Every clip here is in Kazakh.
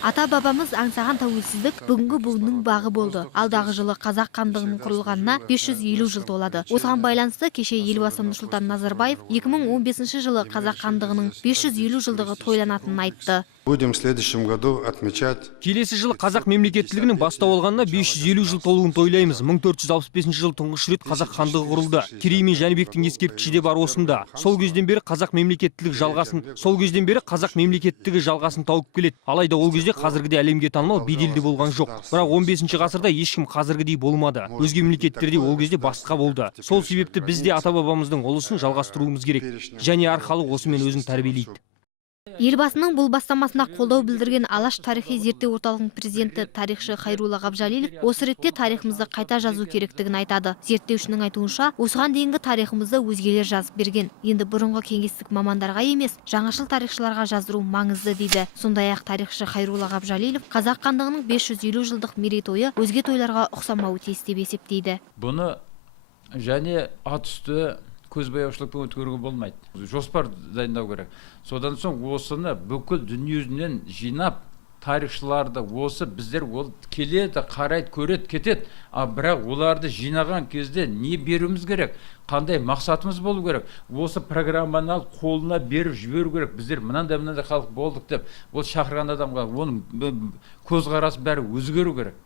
Ата-бабамыз аңсаған тәуелсіздік бүгінгі буынның бағы болды. Алдағы жылы Қазақ хандығының құрылғанына 550 жыл толады. Осыған байланысты кеше елбасы Нұрсұлтан Назарбаев 2015 жылы Қазақ хандығының 550 жылдығы тойланатынын айтты. Будем в следующем году отмечать. Келесі жылы қазақ мемлекеттілігінің бастау алғанына 550 жыл толуын тойлаймыз. 1465 жыл тұңғыш рет қазақ хандығы құрылды. Керей мен Жәнібектің ескерткіші де бар осында. Сол кезден бері қазақ мемлекеттілігі жалғасын тауып келеді. Алайда ол кезде қазіргідей әлемге танымал беделді болған жоқ. Бірақ 15 ғасырда ешкім қазіргідей болмады. Өзге мемлекеттерде ол кезде басқа болды. Сол себепті біз де ата-бабамыздың ұлысын жалғастыруымыз керек. Және әр халық осымен өзін тәрбиелейді. Елбасының бұл бастамасына қолдау білдірген Алаш тарихи зерттеу орталығының президенті тарихшы Хайрулла Ғабжалилов осы ретте тарихымызды қайта жазу керектігін айтады. Зерттеушінің айтуынша, осыған дейінгі тарихымызды өзгелер жазып берген. Енді бұрынғы кеңестік мамандарға емес, жаңашыл тарихшыларға жаздыру маңызды дейді. Сондай-ақ тарихшы Хайрулла Ғабжалилов Қазақ хандығының 550 жылдық мерейтойы өзге тойларға ұқсамауы тиіс деп есептейді. Бұны және ат үсті көзбояушылықпен өткеруге болмайды. Жоспар дайындау керек. Содан соң осыны бүкіл дүниежүзінен жинап, тарихшыларды осы біздер ол келеді, қарайды, көреді, кетеді. Бірақ оларды жинаған кезде не беруіміз керек? Қандай мақсатымыз болу керек? Осы программаны алып қолына беріп жіберу керек. Біздер мынандай халық болдық деп, ол шақырған адамға оның көзқарасы бәрі өзгеру керек.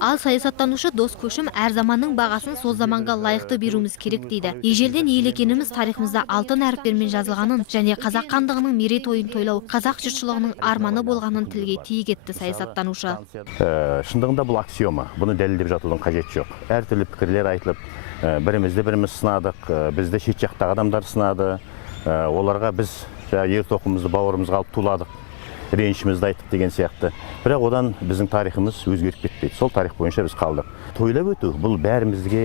Ал саясаттанушы Дос Көшім әр заманның бағасын сол заманға лайықты беруіміз керек дейді. Ежелден ел екеніміз тарихымызда алтын әріптермен жазылғанын және қазақ хандығының мерейтойын тойлау қазақ жұртшылығының арманы болғанын тілге тиек етті саясаттанушы. Шындығында бұл аксиома. Бұны дәлелдеп жатудың қажеті жоқ. Әртүрлі пікірлер айтылып, бірімізді біріміз сынадық, бізді шет жақтағы адамдар сынады. Оларға біз ер тоқымызды бауырымызға алып туладық. Ренішімізді айттық деген сияқты. Бірақ одан біздің тарихымыз өзгеріп кетпейді. Сол тарих бойынша біз қалдық. Тойлап өту бұл бәрімізге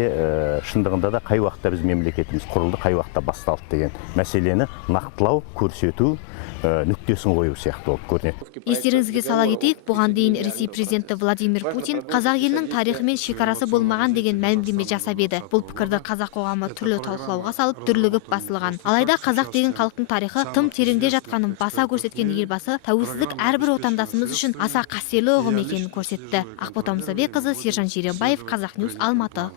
шындығында да қай уақытта біз мемлекетіміз құрылды, қай уақытта басталды деген мәселені нақтылау, көрсету, нүктесін қою сияқты болып көрінеді. Естеріңізге сала кетейік, бұған дейін Ресей президенті Владимир Путин қазақ елінің тарихы мен шекарасы болмаған деген мәлімдеме жасап еді. Бұл пікірді қазақ қоғамы түрлі талқылауға салып, дүрлігіп басылған. Алайда қазақ деген халықтың тарихы тым тереңде жатқанын баса көрсеткен елбасы тәуелсіздік әрбір отандасымыз үшін аса қастерлі ұғым екенін көрсетті. Ақбота Мұсабекқызы, Сержан Жиренбаев, Қазақ Ньюс, Алматы.